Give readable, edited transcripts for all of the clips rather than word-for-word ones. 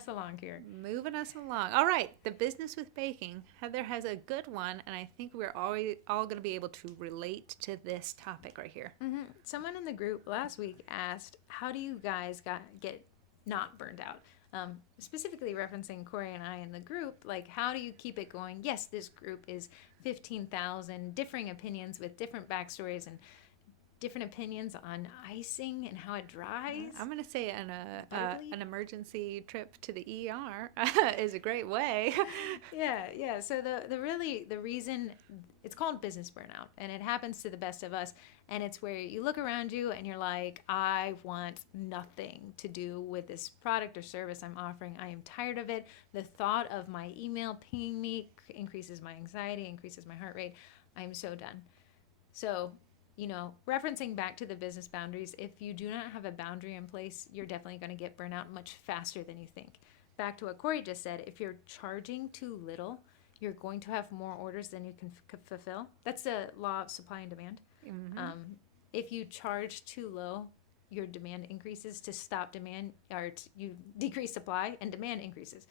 us along here. Moving us along. All right, the business with baking. Heather has a good one, and I think we're all going to be able to relate to this topic right here. Mm-hmm. Someone in the group last week asked, how do you guys get not burned out? Specifically referencing Corey and I in the group, like, how do you keep it going? Yes, this group is 15,000 differing opinions with different backstories and different opinions on icing and how it dries. I'm going to say an emergency trip to the ER is a great way. Yeah. So the reason it's called business burnout, and it happens to the best of us, and it's where you look around you and you're like, I want nothing to do with this product or service I'm offering. I am tired of it. The thought of my email pinging me increases my anxiety, increases my heart rate. I'm so done. So, referencing back to the business boundaries, if you do not have a boundary in place, you're definitely going to get burnout much faster than you think. Back to what Corey just said, if you're charging too little, you're going to have more orders than you can fulfill. That's the law of supply and demand. Mm-hmm. If you charge too low, your demand increases. To stop demand, or you decrease supply and demand increases.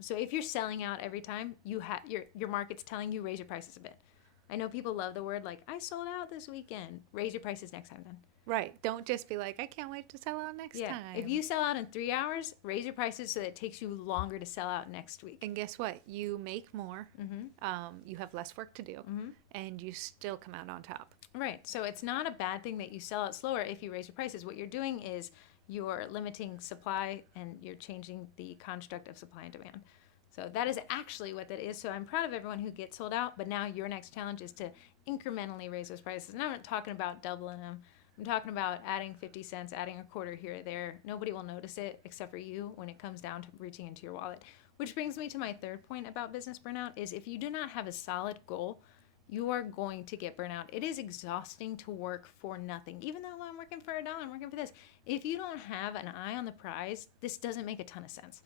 So if you're selling out every time, your market's telling you raise your prices a bit. I know people love the word, like, I sold out this weekend. Raise your prices next time then. Right. Don't just be like, I can't wait to sell out next time. If you sell out in 3 hours, raise your prices so that it takes you longer to sell out next week. And guess what? You make more. Mm-hmm. You have less work to do. Mm-hmm. And you still come out on top. Right. So it's not a bad thing that you sell out slower if you raise your prices. What you're doing is you're limiting supply and you're changing the construct of supply and demand. So that is actually what that is. So I'm proud of everyone who gets sold out, but now your next challenge is to incrementally raise those prices. And I'm not talking about doubling them. I'm talking about adding 50 cents, adding a quarter here or there. Nobody will notice it except for you when it comes down to reaching into your wallet. Which brings me to my third point about business burnout is if you do not have a solid goal, you are going to get burnout. It is exhausting to work for nothing. Even though I'm working for $1, I'm working for this. If you don't have an eye on the prize, this doesn't make a ton of sense.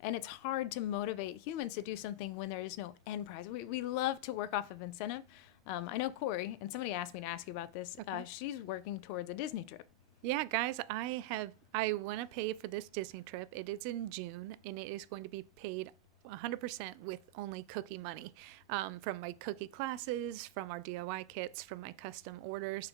And it's hard to motivate humans to do something when there is no end prize. We love to work off of incentive. I know Corey, and somebody asked me to ask you about this. Okay. She's working towards a Disney trip. Yeah, guys, I want to pay for this Disney trip. It is in June, and it is going to be paid 100% with only cookie money from my cookie classes, from our DIY kits, from my custom orders.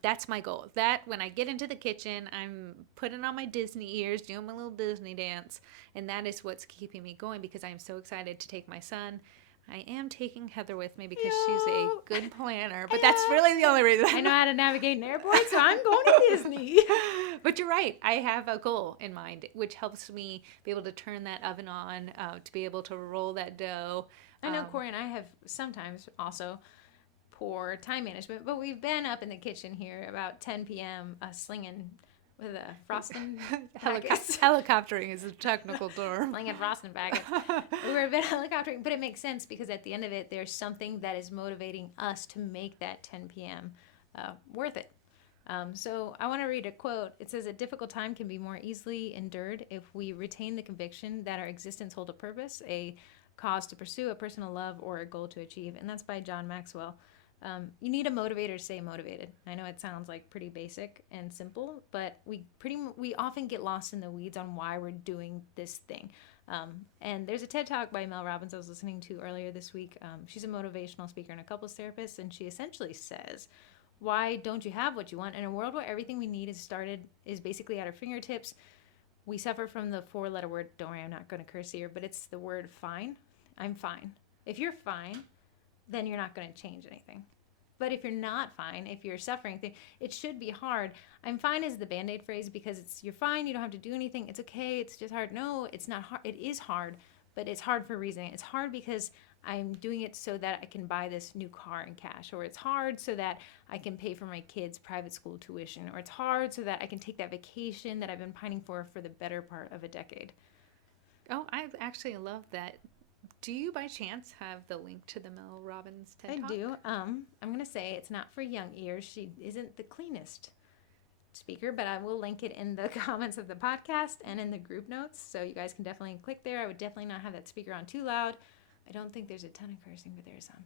That's my goal. That when I get into the kitchen, I'm putting on my Disney ears, doing my little Disney dance, and that is what's keeping me going because I am so excited to take my son. I am taking Heather with me because she's a good planner, but that's really the only reason. I know how to navigate an airport, so I'm going to Disney. But you're right. I have a goal in mind, which helps me be able to turn that oven on, to be able to roll that dough. I know Corey and I have sometimes also poor time management, but we've been up in the kitchen here about 10 p.m. Slinging with a frosting helicoptering is a technical term. Slinging frosting packets. We're a bit helicoptering, but it makes sense because at the end of it, there's something that is motivating us to make that 10 p.m. Worth it. So I want to read a quote. It says, a difficult time can be more easily endured if we retain the conviction that our existence holds a purpose, a cause to pursue, a personal love, or a goal to achieve. And that's by John Maxwell. You need a motivator to stay motivated. I know it sounds like pretty basic and simple, but we often get lost in the weeds on why we're doing this thing. And there's a TED Talk by Mel Robbins I was listening to earlier this week. She's a motivational speaker and a couples therapist, and she essentially says, why don't you have what you want? In a world where everything we need is basically at our fingertips, we suffer from the 4-letter word. Don't worry, I'm not going to curse here, but it's the word fine. I'm fine. If you're fine, then you're not going to change anything. But if you're not fine, if you're suffering, it should be hard. I'm fine is the Band-Aid phrase because you're fine, you don't have to do anything, it's okay, it's just hard. No, it's not hard. It is hard, but it's hard for a reason. It's hard because I'm doing it so that I can buy this new car in cash, or it's hard so that I can pay for my kids' private school tuition, or it's hard so that I can take that vacation that I've been pining for the better part of a decade. Oh, I actually love that. Do you, by chance, have the link to the Mel Robbins TED Talk? I do. I'm going to say it's not for young ears. She isn't the cleanest speaker, but I will link it in the comments of the podcast and in the group notes, so you guys can definitely click there. I would definitely not have that speaker on too loud. I don't think there's a ton of cursing, but there's some.